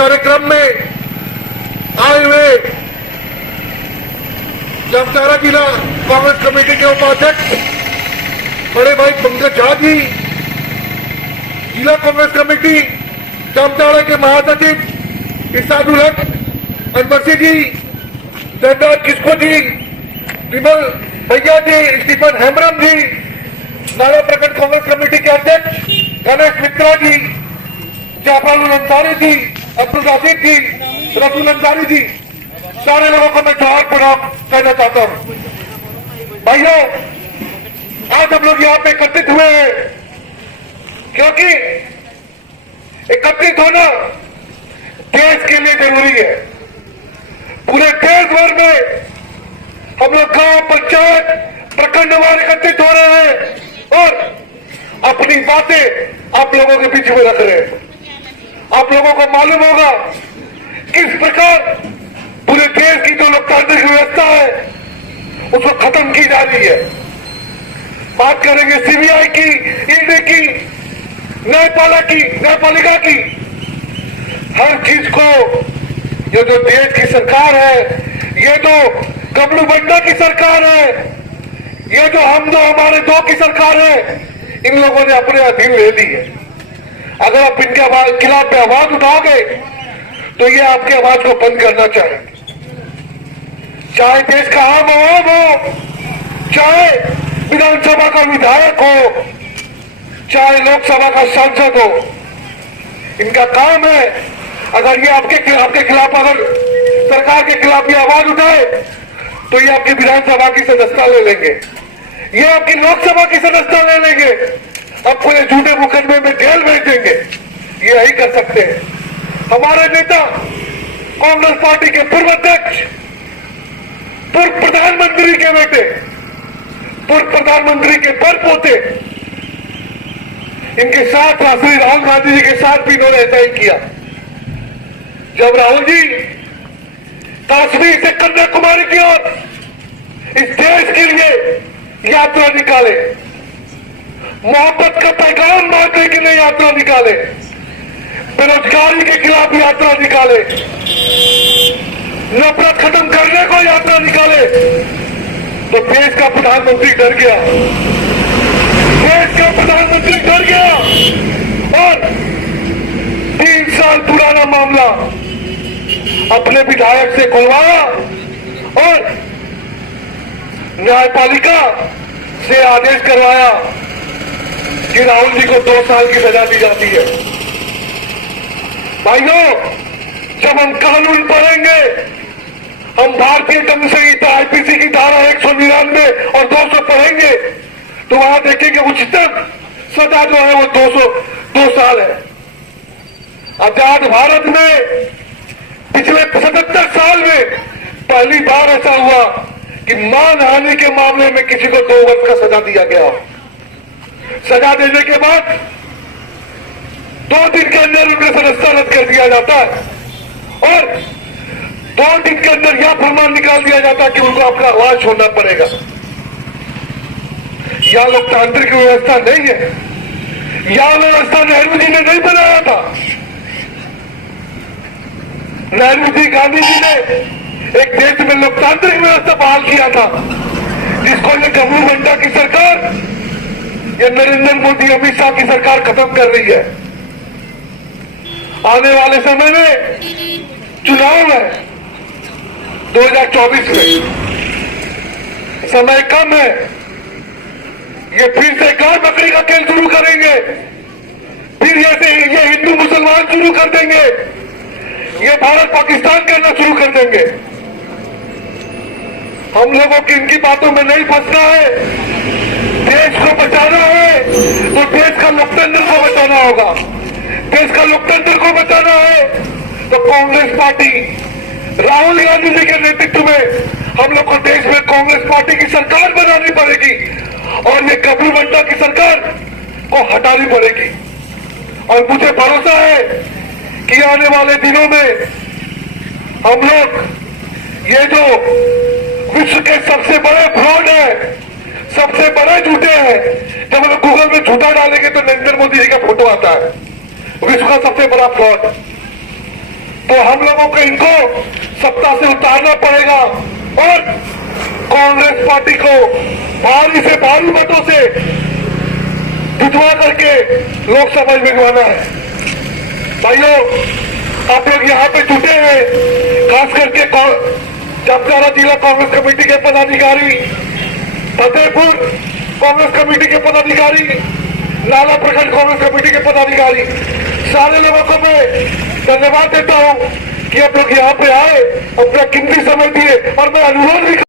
कार्यक्रम में आए हुए जामताड़ा जिला कांग्रेस कमेटी के उपाध्यक्ष बड़े भाई पंकज झा जी, जिला कांग्रेस कमेटी जामताड़ा के महासचिव इरशादुल हक अनवरसी जी, देवदास किस्को जी, विमल भैया जी, स्टीफन हेम्ब्रम जी, नारा प्रखंड कांग्रेस कमेटी के अध्यक्ष गणेश मित्रा जी, जाफरुल अंसारी जी, अब्दुल राशिद जी, रसूल अंसारी जी, सारे लोगों को मैं जोहार प्रणाम कहना चाहता हूं। भाइयों, आज हम लोग यहाँ पे एकत्रित हुए हैं क्योंकि एकत्रित होना देश के लिए जरूरी है। पूरे देश भर में हम लोग गांव, पंचायत, प्रखंड वार एकत्रित हो रहे हैं और अपनी बातें आप लोगों के बीच में रख रहे हैं। आप लोगों को मालूम होगा किस प्रकार पूरे देश की जो लोकतांत्रिक व्यवस्था है उसको खत्म की जा रही है। बात करेंगे सीबीआई की, ईडी की, न्यायपालिका की, हर चीज को ये जो देश की सरकार है, ये जो गबरू बंडा की सरकार है, ये जो हम दो हमारे दो की सरकार है, इन लोगों ने अपने अधीन ले ली है। अगर आप इनके खिलाफ आवाज उठाओगे तो ये आपकी आवाज को बंद करना चाहेंगे। चाहे देश का आम आवाम हो, चाहे विधानसभा का विधायक हो, चाहे लोकसभा का सांसद हो, इनका काम है अगर ये आपके खिलाफ अगर सरकार के खिलाफ ये आवाज उठाए तो ये आपकी विधानसभा की सदस्यता ले लेंगे, ये आपकी लोकसभा की सदस्यता ले लेंगे, आपको ये झूठे मुकदमे में जेल भेज देंगे। ये यही कर सकते हैं। हमारे नेता कांग्रेस पार्टी के पूर्व अध्यक्ष, पूर्व प्रधानमंत्री के बेटे, पूर्व प्रधानमंत्री के परपोते, इनके साथ श्री राहुल गांधी जी के साथ भी इन्होंने ऐसा ही किया। जब राहुल जी कश्मीर से कन्याकुमारी की ओर इस देश के लिए यात्रा निकाले, मोहब्बत का पैगाम बांटने के लिए यात्रा निकाले, बेरोजगारी के खिलाफ यात्रा निकाले, नफरत खत्म करने को यात्रा निकाले, तो देश का प्रधानमंत्री डर गया। देश का प्रधानमंत्री डर गया और 3 साल पुराना मामला अपने विधायक से खुलवाया और न्यायपालिका से आदेश करवाया कि राहुल जी को 2 साल की सजा दी जाती है। भाइयों, जब हम कानून पढ़ेंगे, हम भारतीय दंड संहिता आईपीसी की धारा 199 और 200 पढ़ेंगे तो वहां देखेंगे उच्चतम सजा जो है वो 2 साल है। आजाद भारत में पिछले 77 साल में पहली बार ऐसा हुआ कि मानहानि के मामले में किसी को 2 वर्ष का सजा दिया गया। सजा देने के बाद 2 दिन के अंदर उनका सदस्यता रद्द कर दिया जाता है और 2 दिन के अंदर यह फरमान निकाल दिया जाता है कि उनको अपना आवाज छोड़ना पड़ेगा। यह लोकतांत्रिक व्यवस्था नहीं है। यह व्यवस्था नेहरू जी ने नहीं बनाया था। नेहरू जी, गांधी जी ने एक देश में लोकतांत्रिक व्यवस्था बहाल किया था जिसको ये गबरू बंडा की सरकार, ये नरेंद्र मोदी, अमित शाह की सरकार खत्म कर रही है। आने वाले समय में चुनाव है 2024 में, समय कम है। ये फिर से गाय बकरी का खेल शुरू करेंगे, फिर ये हिंदू मुसलमान शुरू कर देंगे, ये भारत पाकिस्तान करना शुरू कर देंगे। हम लोगों की इनकी बातों में नहीं फंसना है। देश को बचाना है तो देश का लोकतंत्र को बचाना होगा। देश का लोकतंत्र को बचाना है तो कांग्रेस पार्टी, राहुल गांधी जी के नेतृत्व में हम लोग को देश में कांग्रेस पार्टी की सरकार बनानी पड़ेगी और ये गबरू बंडा की सरकार को हटानी पड़ेगी। और मुझे भरोसा है कि आने वाले दिनों में हम लोग ये जो विश्व के सबसे बड़े फ्रॉड है, सबसे बड़े झूठे हैं, जब हम गूगल में झूठा डालेंगे तो नरेंद्र मोदी जी का फोटो आता है। विश्व का सबसे बड़ा फ्रॉड तो हम लोगों को इनको सत्ता से उतारना पड़ेगा और कांग्रेस पार्टी को भारी से भारी मतों से जितवा करके लोकसभा में भिजवाना है। भाइयों, आप लोग यहाँ पे जुटे हैं, खास करके जामताड़ा जिला कांग्रेस कमेटी के पदाधिकारी, फतेहपुर कांग्रेस कमेटी के पदाधिकारी, लाला प्रखंड कांग्रेस कमेटी के पदाधिकारी, सारे लोगों को मैं धन्यवाद देता हूँ कि आप लोग यहाँ पे आए, अपना कीमती समय दिए और मैं अनुरोध भी